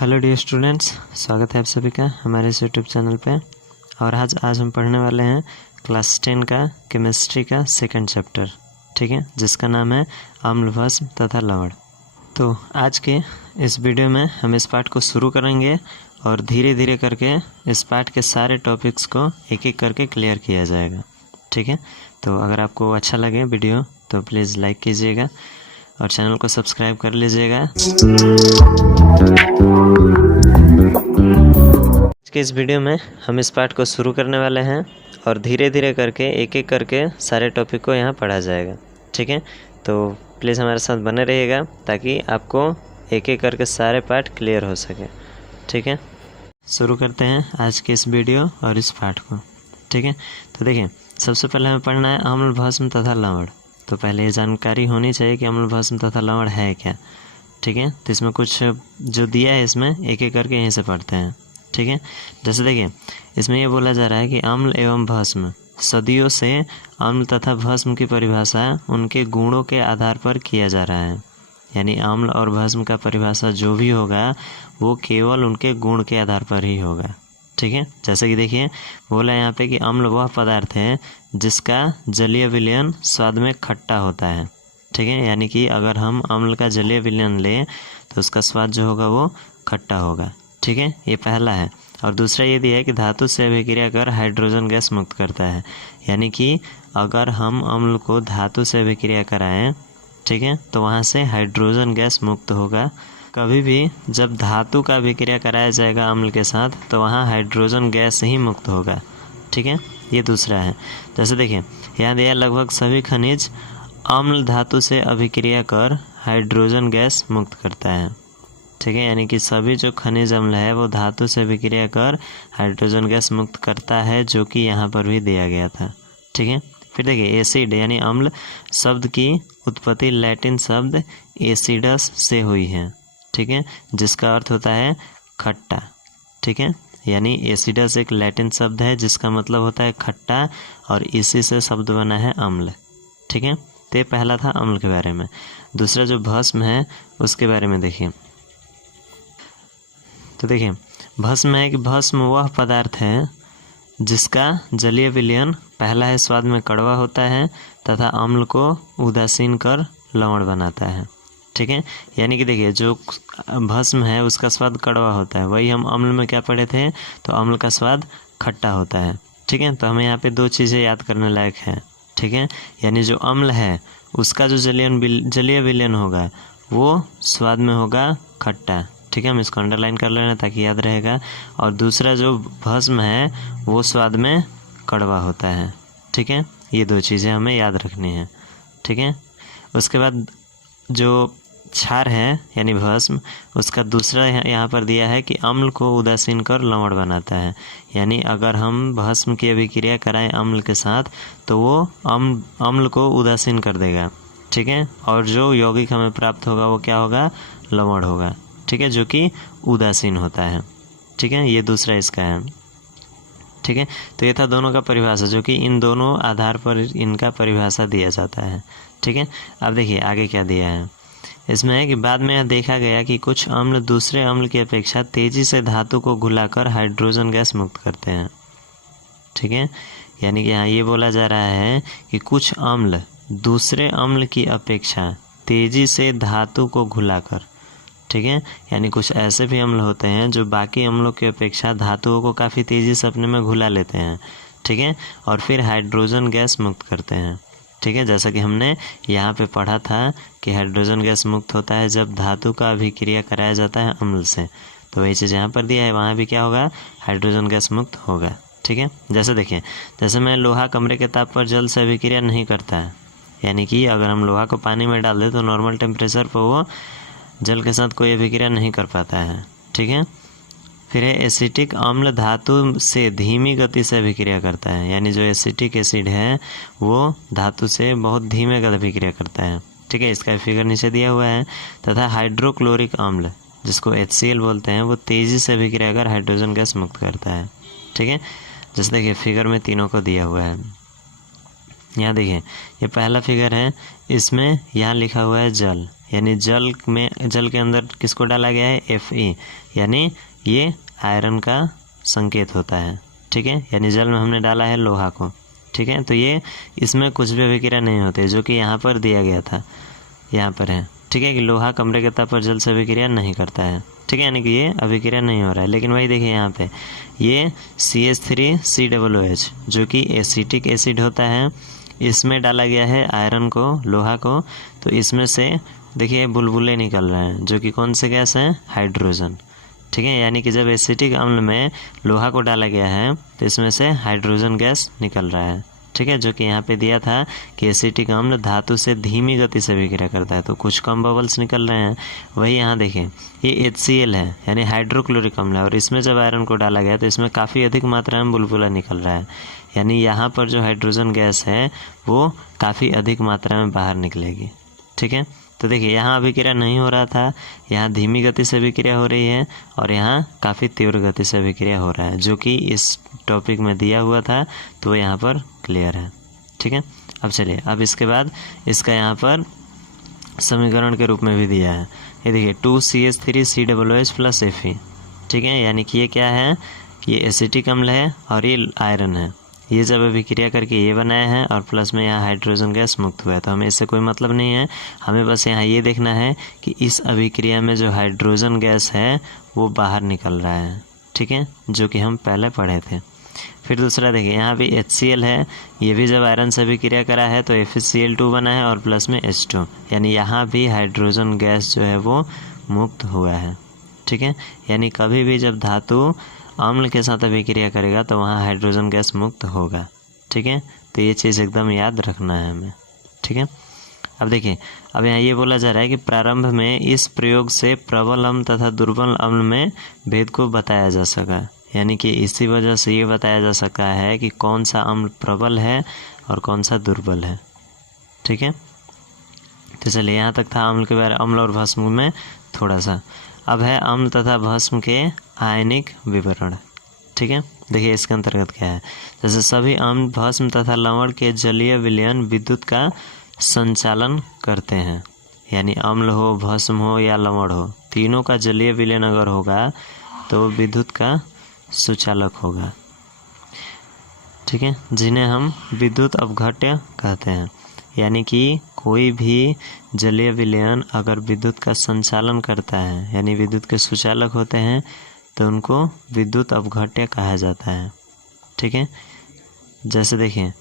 Hello dear students, स्वागत है आप सभी का हमारे इस यूट्यूब चैनल पे। और आज हम पढ़ने वाले हैं क्लास 10 का केमिस्ट्री का सेकंड चैप्टर, ठीक है, जिसका नाम है अम्ल, भस्म तथा लवण। तो आज के इस वीडियो में हम इस पाठ को शुरू करेंगे और धीरे धीरे करके इस पाठ के सारे टॉपिक्स को एक एक करके क्लियर किया जाएगा, ठीक है। तो अगर आपको अच्छा लगे वीडियो तो प्लीज़ लाइक कीजिएगा और चैनल को सब्सक्राइब कर लीजिएगा। आज के इस वीडियो में हम इस पाठ को शुरू करने वाले हैं और धीरे धीरे करके एक एक करके सारे टॉपिक को यहाँ पढ़ा जाएगा, ठीक है। तो प्लीज़ हमारे साथ बने रहिएगा ताकि आपको एक एक करके सारे पाठ क्लियर हो सके, ठीक है। शुरू करते हैं आज के इस वीडियो और इस पाठ को, ठीक है। तो देखिए, सबसे पहले हमें पढ़ना है अम्ल, भस्म तथा लवण। तो पहले ये जानकारी होनी चाहिए कि अम्ल, भस्म तथा लवण है क्या, ठीक है। तो इसमें कुछ जो दिया है इसमें एक एक करके यहीं से पढ़ते हैं, ठीक है। जैसे देखिए, इसमें ये बोला जा रहा है कि अम्ल एवं भस्म सदियों से अम्ल तथा भस्म की परिभाषा उनके गुणों के आधार पर किया जा रहा है। यानी अम्ल और भस्म का परिभाषा जो भी होगा वो केवल उनके गुण के आधार पर ही होगा, ठीक है। जैसे कि देखिए, बोला यहाँ पे कि अम्ल वह पदार्थ है जिसका जलीय विलयन स्वाद में खट्टा होता है, ठीक है। यानी कि अगर हम अम्ल का जलीय विलयन लें तो उसका स्वाद जो होगा वो खट्टा होगा, ठीक है। ये पहला है। और दूसरा ये दिया है कि धातु से अभिक्रिया कर हाइड्रोजन गैस मुक्त करता है। यानी कि अगर हम अम्ल को धातु से अभिक्रिया कराएं, ठीक है, तो वहाँ से हाइड्रोजन गैस मुक्त होगा। कभी भी जब धातु का अभिक्रिया कराया जाएगा अम्ल के साथ तो वहाँ हाइड्रोजन गैस ही मुक्त होगा, ठीक है। ये दूसरा है। जैसे देखिए, यहाँ दिया लगभग सभी खनिज अम्ल धातु से अभिक्रिया कर हाइड्रोजन गैस मुक्त करता है, ठीक है। यानी कि सभी जो खनिज अम्ल है वो धातु से अभिक्रिया कर हाइड्रोजन गैस मुक्त करता है, जो कि यहाँ पर भी दिया गया था, ठीक है। फिर देखिए, एसिड यानी अम्ल शब्द की उत्पत्ति लैटिन शब्द एसिडस से हुई है, ठीक है, जिसका अर्थ होता है खट्टा, ठीक है। यानी एसिडस एक लैटिन शब्द है जिसका मतलब होता है खट्टा और इसी से शब्द बना है अम्ल, ठीक है। तो ये पहला था अम्ल के बारे में। दूसरा जो भस्म है उसके बारे में देखिए। तो देखिए, भस्म है कि भस्म वह पदार्थ है जिसका जलीय विलयन पहला है स्वाद में कड़वा होता है तथा अम्ल को उदासीन कर लवण बनाता है, ठीक है। यानी कि देखिए, जो भस्म है उसका स्वाद कड़वा होता है, वही हम अम्ल में क्या पढ़े थे, तो अम्ल का स्वाद खट्टा होता है, ठीक है। तो हमें यहाँ पे दो चीज़ें याद करने लायक है, ठीक है। यानी जो अम्ल है उसका जो जलीय विलयन होगा वो स्वाद में होगा खट्टा, ठीक है। हम इसको अंडरलाइन कर लेना ताकि याद रहेगा। और दूसरा जो भस्म है वो स्वाद में कड़वा होता है, ठीक है। ये दो चीज़ें हमें याद रखनी है, ठीक है। उसके बाद जो क्षार है यानी भस्म, उसका दूसरा यहाँ पर दिया है कि अम्ल को उदासीन कर लवण बनाता है। यानी अगर हम भस्म की अभिक्रिया कराएं अम्ल के साथ तो वो अम्ल को उदासीन कर देगा, ठीक है। और जो यौगिक हमें प्राप्त होगा वो क्या होगा, लवण होगा, ठीक है, जो कि उदासीन होता है, ठीक है। ये दूसरा इसका है, ठीक है। तो ये था दोनों का परिभाषा, जो कि इन दोनों आधार पर इनका परिभाषा दिया जाता है, ठीक है। अब देखिए आगे क्या दिया है इसमें है कि बाद में यह देखा गया कि कुछ अम्ल दूसरे अम्ल की अपेक्षा तेजी से धातु को घुलाकर हाइड्रोजन गैस मुक्त करते हैं, ठीक है। यानी कि यहाँ ये बोला जा रहा है कि कुछ अम्ल दूसरे अम्ल की अपेक्षा तेजी से धातु को घुलाकर, ठीक है। यानी कुछ ऐसे भी अम्ल होते हैं जो बाकी अम्लों की अपेक्षा धातुओं को काफ़ी तेज़ी से अपने में घुला लेते हैं, ठीक है, और फिर हाइड्रोजन गैस मुक्त करते हैं, ठीक है। जैसा कि हमने यहाँ पे पढ़ा था कि हाइड्रोजन गैस मुक्त होता है जब धातु का अभिक्रिया कराया जाता है अम्ल से, तो वही चीज़ यहाँ पर दिया है, वहाँ भी क्या होगा, हाइड्रोजन गैस मुक्त होगा, ठीक है। जैसे देखिए, जैसे मैं लोहा कमरे के ताप पर जल से अभिक्रिया नहीं करता है, यानी कि अगर हम लोहा को पानी में डाल दें तो नॉर्मल टेम्परेचर पर वो जल के साथ कोई अभिक्रिया नहीं कर पाता है, ठीक है। फिर है एसिटिक अम्ल धातु से धीमी गति से अभिक्रिया करता है। यानी जो एसिटिक एसिड है वो धातु से बहुत धीमे गति अभिक्रिया करता है, ठीक है। इसका फिगर नीचे दिया हुआ है। तथा हाइड्रोक्लोरिक अम्ल जिसको HCl बोलते हैं वो तेज़ी से अभिक्रिया कर हाइड्रोजन गैस मुक्त करता है, ठीक है। जैसे देखिए फिगर में तीनों को दिया हुआ है। यहाँ देखिए ये पहला फिगर है, इसमें यहाँ लिखा हुआ है जल, यानी जल के अंदर किसको डाला गया है, Fe, यानी ये आयरन का संकेत होता है। ठीक है, यानी जल में हमने डाला है लोहा को। ठीक है, तो ये इसमें कुछ भी अभिक्रिया नहीं होती, जो कि यहाँ पर दिया गया था, यहाँ पर है। ठीक है, कि लोहा कमरे के ताप पर जल से अभिक्रिया नहीं करता है। ठीक है, यानी कि ये अभिक्रिया नहीं हो रहा है। लेकिन वही देखिए यहाँ पे ये CH3COOH जो कि एसिटिक एसिड होता है, इसमें डाला गया है आयरन को, लोहा को, तो इसमें से देखिए बुलबुले निकल रहे हैं, जो कि कौन से गैस हैं, हाइड्रोजन। ठीक है, यानी कि जब एसिटिक अम्ल में लोहा को डाला गया है तो इसमें से हाइड्रोजन गैस निकल रहा है। ठीक है, जो कि यहाँ पे दिया था कि एसिटिक अम्ल धातु से धीमी गति से अभिक्रिया करता है, तो कुछ कम बबल्स निकल रहे हैं। वही यहाँ देखें ये HCl है, यानी हाइड्रोक्लोरिक अम्ल है, और इसमें जब आयरन को डाला गया तो इसमें काफ़ी अधिक मात्रा में बुलबुला निकल रहा है, यानी यहाँ पर जो हाइड्रोजन गैस है वो काफ़ी अधिक मात्रा में बाहर निकलेगी। ठीक है, तो देखिए यहाँ अभिक्रिया नहीं हो रहा था, यहाँ धीमी गति से अभिक्रिया हो रही है, और यहाँ काफ़ी तीव्र गति से अभिक्रिया हो रहा है, जो कि इस टॉपिक में दिया हुआ था, तो यहाँ पर क्लियर है। ठीक है, अब चलिए, अब इसके बाद इसका यहाँ पर समीकरण के रूप में भी दिया है। ये देखिए 2CH3COOH + Fe। ठीक है, यानी कि ये क्या है, ये एसिटिक अम्ल है और ये आयरन है, ये जब अभिक्रिया करके ये बनाया है और प्लस में यहाँ हाइड्रोजन गैस मुक्त हुआ है, तो हमें इससे कोई मतलब नहीं है। हमें बस यहाँ ये देखना है कि इस अभिक्रिया में जो हाइड्रोजन गैस है वो बाहर निकल रहा है। ठीक है, जो कि हम पहले पढ़े थे। फिर दूसरा देखिए यहाँ भी HCl है, ये भी जब आयरन से अभिक्रिया करा है तो FeCl2 बना है और प्लस में H2, यानी यहाँ भी हाइड्रोजन गैस जो है वो मुक्त हुआ है। ठीक है, यानी कभी भी जब धातु अम्ल के साथ अभिक्रिया करेगा तो वहाँ हाइड्रोजन गैस मुक्त होगा। ठीक है, तो ये चीज़ एकदम याद रखना है हमें। ठीक है, अब देखिए, अब यहाँ ये बोला जा रहा है कि प्रारंभ में इस प्रयोग से प्रबल अम्ल तथा दुर्बल अम्ल में भेद को बताया जा सका, यानी कि इसी वजह से ये बताया जा सका है कि कौन सा अम्ल प्रबल है और कौन सा दुर्बल है। ठीक है, तो चलिए यहाँ तक था अम्ल के बारे, अम्ल और भस्म में थोड़ा सा। अब है अम्ल तथा भस्म के आयनिक विवरण। ठीक है, देखिए इसके अंतर्गत क्या है, जैसे सभी अम्ल, भस्म तथा लवण के जलीय विलयन विद्युत का संचालन करते हैं, यानी अम्ल हो, भस्म हो या लवण हो, तीनों का जलीय विलयन अगर होगा तो विद्युत का सुचालक होगा। ठीक है, जिन्हें हम विद्युत अपघट्य कहते हैं, यानी कि कोई भी जलीय विलयन अगर विद्युत का संचालन करता है, यानी विद्युत के सुचालक होते हैं, तो उनको विद्युत अपघट्य कहा जाता है। ठीक है, जैसे देखिए,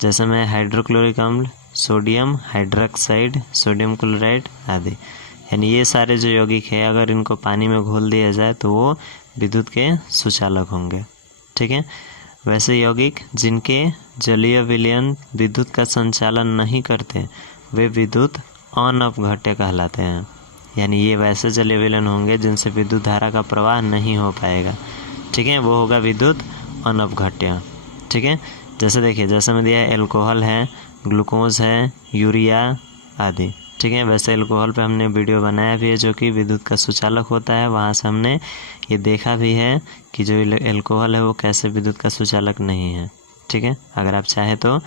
जैसे में हाइड्रोक्लोरिक अम्ल, सोडियम हाइड्रोक्साइड, सोडियम क्लोराइड आदि, यानी ये सारे जो यौगिक है अगर इनको पानी में घोल दिया जाए तो वो विद्युत के सुचालक होंगे। ठीक है, वैसे यौगिक जिनके जलीय विलयन विद्युत का संचालन नहीं करते वे विद्युत अनअपघट्य कहलाते हैं, यानी ये वैसे जलीय विलयन होंगे जिनसे विद्युत धारा का प्रवाह नहीं हो पाएगा। ठीक है, वो होगा विद्युत अनअपघट्य। ठीक है, जैसे देखिए, जैसे में दिया है एल्कोहल है, ग्लूकोज है, यूरिया आदि। ठीक है, वैसे एल्कोहल पे हमने वीडियो बनाया भी है जो कि विद्युत का सुचालक होता है, वहाँ से हमने ये देखा भी है कि जो एल्कोहल है वो कैसे विद्युत का सुचालक नहीं है। ठीक है, अगर आप चाहें तो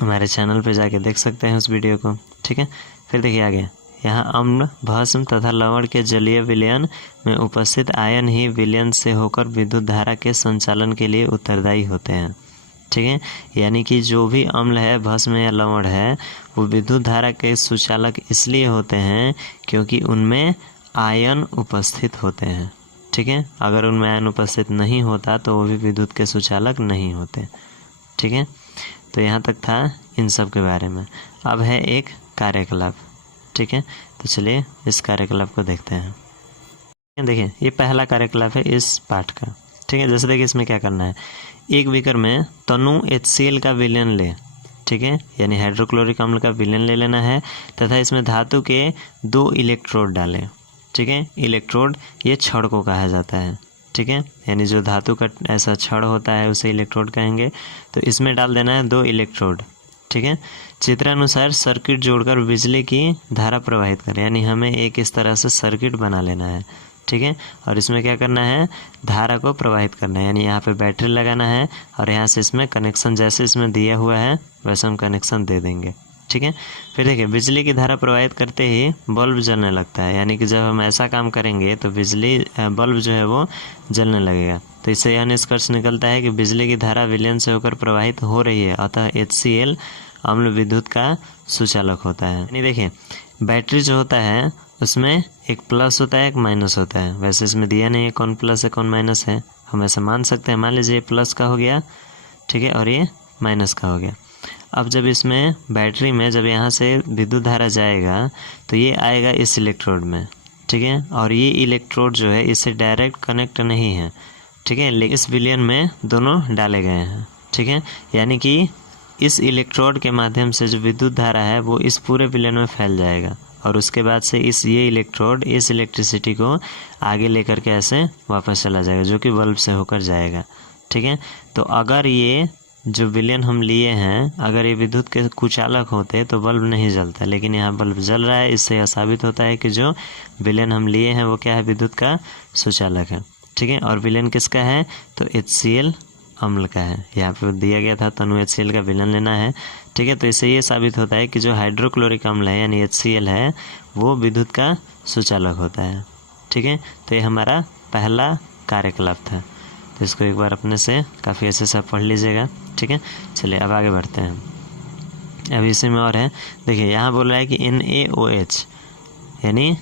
हमारे चैनल पे जाके देख सकते हैं उस वीडियो को। ठीक है, फिर देखिए आगे, यहाँ अम्ल, भस्म तथा लवण के जलीय विलयन में उपस्थित आयन ही विलयन से होकर विद्युत धारा के संचालन के लिए उत्तरदायी होते हैं। ठीक है, यानी कि जो भी अम्ल है, भस्म या लवण है, वो विद्युत धारा के सुचालक इसलिए होते हैं क्योंकि उनमें आयन उपस्थित होते हैं। ठीक है, अगर उनमें आयन उपस्थित नहीं होता तो वो भी विद्युत के सुचालक नहीं होते। ठीक है, तो यहाँ तक था इन सब के बारे में। अब है एक कार्यकलाप। ठीक है, तो चलिए इस कार्यकलाप को देखते हैं। देखिए, ये पहला कार्यकलाप है इस पाठ का। ठीक है, जैसे देखिए इसमें क्या करना है, एक बीकर में तनु HCl का विलयन ले। ठीक है, यानी हाइड्रोक्लोरिक अम्ल का विलयन ले लेना है तथा इसमें धातु के 2 इलेक्ट्रोड डालें। ठीक है, इलेक्ट्रोड ये छड़ को कहा जाता है। ठीक है, यानी जो धातु का ऐसा छड़ होता है उसे इलेक्ट्रोड कहेंगे। तो इसमें डाल देना है 2 इलेक्ट्रोड। ठीक है, चित्रानुसार सर्किट जोड़कर बिजली की धारा प्रवाहित करें, यानी हमें एक इस तरह से सर्किट बना लेना है। ठीक है। और इसमें क्या करना है, धारा को प्रवाहित करना है, यानी यहाँ पे बैटरी लगाना है और यहाँ से इसमें कनेक्शन जैसे इसमें दिया हुआ है वैसे हम कनेक्शन दे देंगे, ठीक है। फिर देखिए बिजली की धारा प्रवाहित करते ही बल्ब जलने लगता है, यानी कि जब हम ऐसा काम करेंगे तो बल्ब जो है वो जलने लगेगा। तो इससे यह निष्कर्ष निकलता है कि बिजली की धारा विलयन से होकर प्रवाहित हो रही है, अतः HCl अम्ल विद्युत का सुचालक होता है। यानी देखिए बैटरी जो होता है उसमें एक प्लस होता है एक माइनस होता है, वैसे इसमें दिया नहीं है कौन प्लस है कौन माइनस है, हम ऐसा मान सकते हैं। मान लीजिए ये प्लस का हो गया, ठीक है, और ये माइनस का हो गया। अब जब इसमें बैटरी में जब यहाँ से विद्युत धारा जाएगा तो ये आएगा इस इलेक्ट्रोड में, ठीक है, और ये इलेक्ट्रोड जो है इससे डायरेक्ट कनेक्ट नहीं है, ठीक है, लेकिन इस विलयन में दोनों डाले गए हैं, ठीक है। यानी कि इस इलेक्ट्रोड के माध्यम से जो विद्युत धारा है वो इस पूरे विलयन में फैल जाएगा और उसके बाद से ये इलेक्ट्रोड इस इलेक्ट्रिसिटी को आगे लेकर के ऐसे वापस चला जाएगा जो कि बल्ब से होकर जाएगा, ठीक है। तो अगर ये जो विलयन हम लिए हैं अगर ये विद्युत के कुचालक होते तो बल्ब नहीं जलता, लेकिन यहाँ बल्ब जल रहा है। इससे यह साबित होता है कि जो विलयन हम लिए हैं वो क्या है, विद्युत का सुचालक है, ठीक है। और विलयन किसका है, तो HCl अम्ल का है। यहाँ पे दिया गया था तनु HCl का विलयन लेना है, ठीक है। तो इससे ये साबित होता है कि जो हाइड्रोक्लोरिक अम्ल है यानी HCl है वो विद्युत का सुचालक होता है, ठीक है। तो ये हमारा पहला कार्यकलाप था, तो इसको एक बार अपने से काफ़ी अच्छे से पढ़ लीजिएगा, ठीक है। चलिए अब आगे बढ़ते हैं। अब इसी में और है, देखिए यहाँ बोल रहा है कि NaOH यानी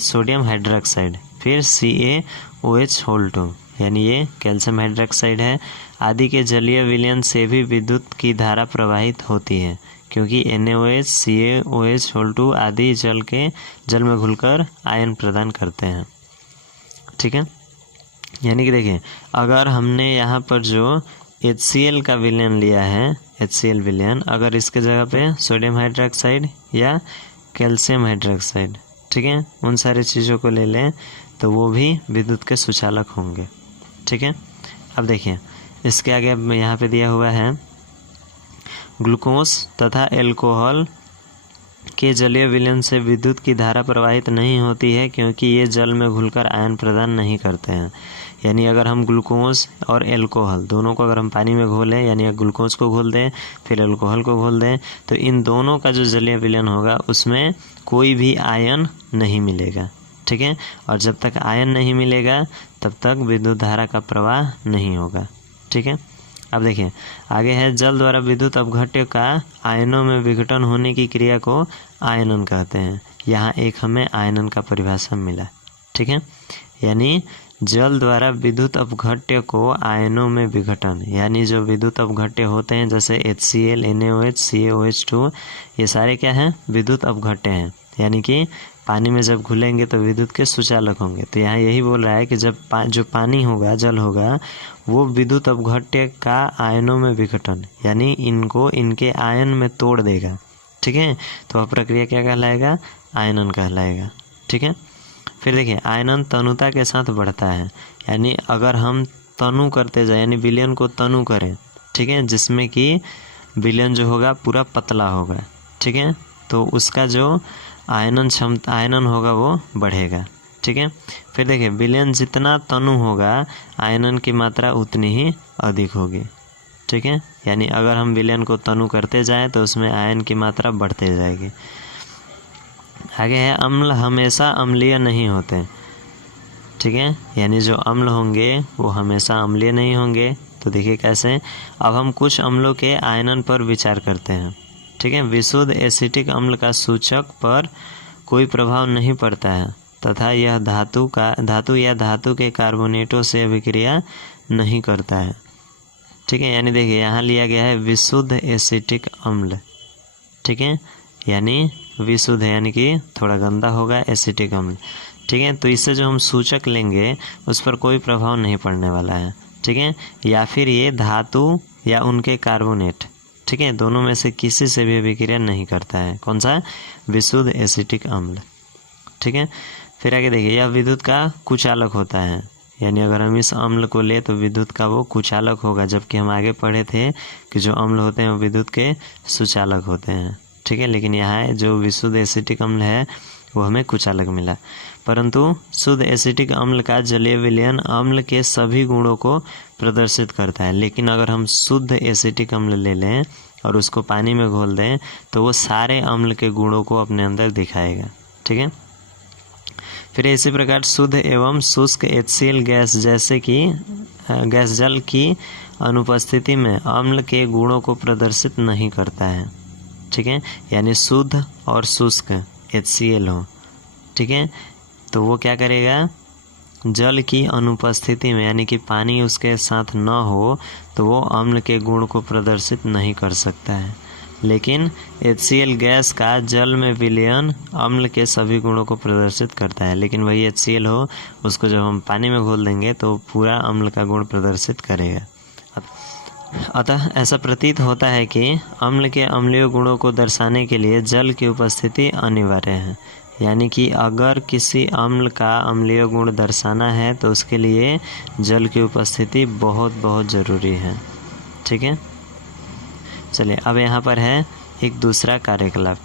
सोडियम हाइड्रोक्साइड, फिर CaOH2 यानी ये कैल्शियम हाइड्रोक्साइड है, आदि के जलीय विलयन से भी विद्युत की धारा प्रवाहित होती है, क्योंकि NaOH CaOH2 आदि जल में घुलकर आयन प्रदान करते हैं, ठीक है। यानी कि देखिए अगर हमने यहाँ पर जो HCl का विलयन लिया है, HCl विलयन, अगर इसके जगह पे सोडियम हाइड्रोक्साइड या कैल्शियम हाइड्रोक्साइड, ठीक है, उन सारी चीज़ों को ले लें तो वो भी विद्युत के सुचालक होंगे, ठीक है। अब देखिए इसके आगे अब यहाँ पे दिया हुआ है ग्लूकोज तथा एल्कोहल के जलीय विलयन से विद्युत की धारा प्रवाहित नहीं होती है, क्योंकि ये जल में घुलकर आयन प्रदान नहीं करते हैं। यानी अगर हम ग्लूकोज और एल्कोहल दोनों को अगर हम पानी में घोलें, यानी ग्लूकोज को घोल दें फिर एल्कोहल को घोल दें, तो इन दोनों का जो जलीय विलयन होगा उसमें कोई भी आयन नहीं मिलेगा, ठीक है। और जब तक आयन नहीं मिलेगा तब तक विद्युत धारा का प्रवाह नहीं होगा, ठीक है। अब देखिए आगे है, जल द्वारा विद्युत अपघट्य का आयनों में विघटन होने की क्रिया को आयनन कहते हैं। यहाँ एक हमें आयनन का परिभाषा मिला, ठीक है। यानी जल द्वारा विद्युत अपघट्य को आयनों में विघटन, यानी जो विद्युत अपघट्य होते हैं जैसे HCl, NaOH, CaOH2, ये सारे क्या हैं, विद्युत अपघट्य हैं, यानी कि पानी में जब घुलेंगे तो विद्युत के सुचालक होंगे। तो यहाँ यही बोल रहा है कि जब जो पानी होगा, जल होगा, वो विद्युत अपघट्य का आयनों में विघटन, यानी इनको इनके आयन में तोड़ देगा, ठीक है। तो वह प्रक्रिया क्या कहलाएगा, आयनन कहलाएगा, ठीक है। फिर देखिए आयनन तनुता के साथ बढ़ता है, यानी अगर हम तनु करते जाए यानी विलयन को तनु करें, ठीक है, जिसमें कि विलयन जो होगा पूरा पतला होगा, ठीक है, तो उसका जो आयनन होगा वो बढ़ेगा, ठीक है। फिर देखिए विलयन जितना तनु होगा आयनन की मात्रा उतनी ही अधिक होगी, ठीक है। यानी अगर हम विलयन को तनु करते जाएं तो उसमें आयन की मात्रा बढ़ते जाएगी। आगे है, अम्ल हमेशा अम्लीय नहीं होते, ठीक है, यानी जो अम्ल होंगे वो हमेशा अम्लीय नहीं होंगे। तो देखिए कैसे, अब हम कुछ अम्लों के आयनन पर विचार करते हैं, ठीक है। विशुद्ध एसिटिक अम्ल का सूचक पर कोई प्रभाव नहीं पड़ता है तथा यह धातु या धातु के कार्बोनेटों से अभिक्रिया नहीं करता है, ठीक है। यानी देखिए यहाँ लिया गया है विशुद्ध एसिटिक अम्ल, ठीक है, यानी विशुद्ध है यानी कि थोड़ा गंदा होगा एसिटिक अम्ल, ठीक है। तो इससे जो हम सूचक लेंगे उस पर कोई प्रभाव नहीं पड़ने वाला है, ठीक है। या फिर ये धातु या उनके कार्बोनेट, ठीक है, दोनों में से किसी से भी अभिक्रिया नहीं करता है। कौन सा, विशुद्ध एसिटिक अम्ल, ठीक है। फिर आगे देखिए, यह विद्युत का कुचालक होता है, यानी अगर हम इस अम्ल को ले तो विद्युत का वो कुचालक होगा, जबकि हम आगे पढ़े थे कि जो अम्ल होते हैं वो विद्युत के सुचालक होते हैं, ठीक है। लेकिन यहाँ जो विशुद्ध एसिटिक अम्ल है वो हमें कुछ अलग मिला। परंतु शुद्ध एसिटिक अम्ल का जलीय विलयन अम्ल के सभी गुणों को प्रदर्शित करता है। लेकिन अगर हम शुद्ध एसिटिक अम्ल ले लें और उसको पानी में घोल दें तो वो सारे अम्ल के गुणों को अपने अंदर दिखाएगा। ठीक है। फिर इसी प्रकार शुद्ध एवं शुष्क HCl गैस जैसे कि गैस जल की अनुपस्थिति में अम्ल के गुणों को प्रदर्शित नहीं करता है। ठीक है, यानी शुद्ध और शुष्क HCl हो, ठीक है, तो वो क्या करेगा, जल की अनुपस्थिति में यानी कि पानी उसके साथ न हो तो वो अम्ल के गुण को प्रदर्शित नहीं कर सकता है। लेकिन HCl गैस का जल में विलयन अम्ल के सभी गुणों को प्रदर्शित करता है। लेकिन वही HCl हो, उसको जब हम पानी में घोल देंगे तो पूरा अम्ल का गुण प्रदर्शित करेगा। अतः ऐसा प्रतीत होता है कि अम्ल के अम्लीय गुणों को दर्शाने के लिए जल की उपस्थिति अनिवार्य है। यानी कि अगर किसी अम्ल का अम्लीय गुण दर्शाना है तो उसके लिए जल की उपस्थिति बहुत बहुत ज़रूरी है। ठीक है, चलिए अब यहाँ पर है एक दूसरा कार्यकलाप।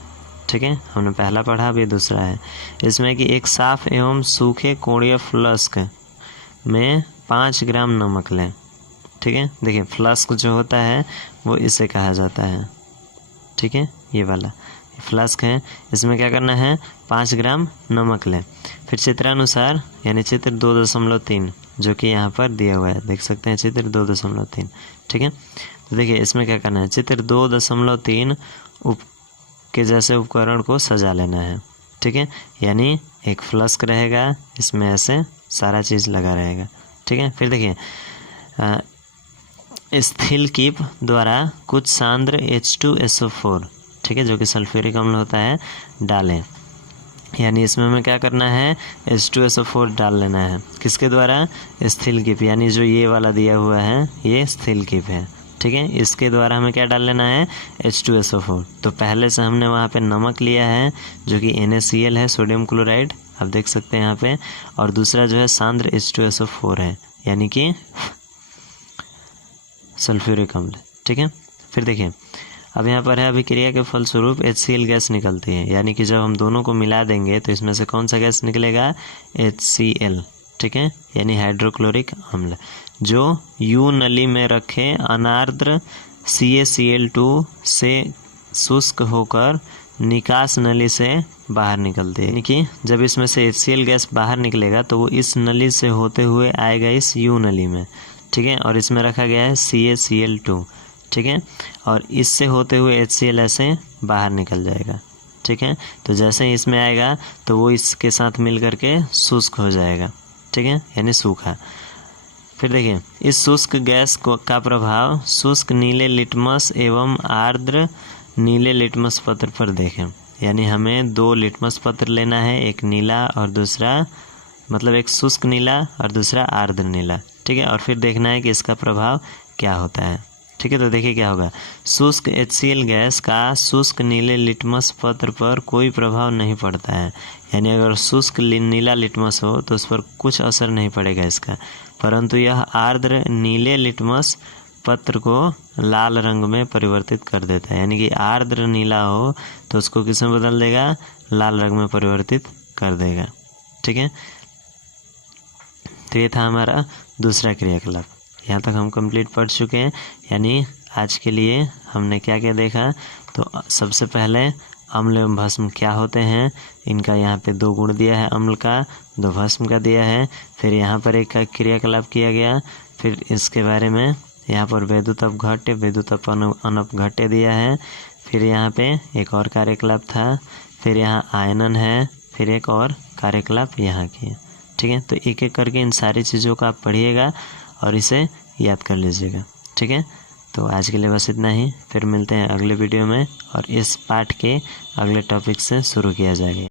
ठीक है, हमने पहला पढ़ा, अभी दूसरा है। इसमें कि एक साफ एवं सूखे कोणीय फ्लास्क में 5 ग्राम नमक लें। ठीक है, देखिए फ्लास्क जो होता है वो इसे कहा जाता है। ठीक है, ये वाला फ्लास्क है, इसमें क्या करना है, 5 ग्राम नमक लें। फिर चित्रानुसार यानी चित्र 2.3 जो कि यहाँ पर दिया हुआ है, देख सकते हैं चित्र 2.3। ठीक है, तो देखिए इसमें क्या करना है, चित्र 2.3 के जैसे उपकरण को सजा लेना है। ठीक है, यानी एक फ्लास्क रहेगा, इसमें ऐसे सारा चीज़ लगा रहेगा। ठीक है, फिर देखिए स्थिल कीप द्वारा कुछ सांद्र H2SO4, ठीक है, जो कि सल्फ्यूरिक अम्ल होता है, डालें। यानी इसमें हमें क्या करना है, H2SO4 डाल लेना है। किसके द्वारा, स्थिल कीप, यानी जो ये वाला दिया हुआ है ये स्थिल कीप है। ठीक है, इसके द्वारा हमें क्या डाल लेना है, H2SO4। तो पहले से हमने वहाँ पे नमक लिया है जो कि NaCl है, सोडियम क्लोराइड, आप देख सकते हैं यहाँ पे, और दूसरा जो है सांद्र H2SO4 है, यानी कि सल्फ्यूरिक अम्ल। ठीक है, फिर देखिए अब यहाँ पर है अभिक्रिया के फलस्वरूप HCl गैस निकलती है। यानी कि जब हम दोनों को मिला देंगे तो इसमें से कौन सा गैस निकलेगा, HCl। ठीक है, यानी हाइड्रोक्लोरिक अम्ल, जो U नली में रखे अनार्द्र CaCl2 से शुष्क होकर निकास नली से बाहर निकलती है। यानी कि जब इसमें से HCl गैस बाहर निकलेगा तो वो इस नली से होते हुए आएगा इस U नली में। ठीक है, और इसमें रखा गया है CaCl2। ठीक है, और इससे होते हुए HCl ऐसे बाहर निकल जाएगा। ठीक है, तो जैसे ही इसमें आएगा तो वो इसके साथ मिल करके शुष्क हो जाएगा। ठीक है, यानी सूखा। फिर देखिए इस शुष्क गैस का प्रभाव शुष्क नीले लिटमस एवं आर्द्र नीले लिटमस पत्र पर देखें। यानी हमें 2 लिटमस पत्र लेना है, एक नीला और दूसरा, मतलब एक शुष्क नीला और दूसरा आर्द्र नीला। ठीक है, और फिर देखना है कि इसका प्रभाव क्या होता है। ठीक है, तो देखिए क्या होगा, शुष्क HCl गैस का शुष्क नीले लिटमस पत्र पर कोई प्रभाव नहीं पड़ता है। यानी अगर शुष्क नीला लिटमस हो तो उस पर कुछ असर नहीं पड़ेगा इसका, परंतु यह आर्द्र नीले लिटमस पत्र को लाल रंग में परिवर्तित कर देता है। यानी कि आर्द्र नीला हो तो उसको किस में बदल देगा, लाल रंग में परिवर्तित कर देगा। ठीक है, तो ये था हमारा दूसरा क्रियाकलाप। यहाँ तक हम कंप्लीट पढ़ चुके हैं। यानी आज के लिए हमने क्या क्या देखा, तो सबसे पहले अम्ल एवं भस्म क्या होते हैं, इनका यहाँ पे 2 गुण दिया है, अम्ल का, 2 भस्म का दिया है। फिर यहाँ पर एक क्रियाकलाप किया गया, फिर इसके बारे में यहाँ पर वैद्युत अपघट्य, वैद्युत अनपघट्य दिया है। फिर यहाँ पे एक और कार्यकलाप था, फिर यहाँ आयनन है, फिर एक और कार्यकलाप यहाँ की। ठीक है, तो एक एक करके इन सारी चीज़ों को आप पढ़िएगा और इसे याद कर लीजिएगा। ठीक है, तो आज के लिए बस इतना ही, फिर मिलते हैं अगले वीडियो में और इस पाठ के अगले टॉपिक से शुरू किया जाएगा।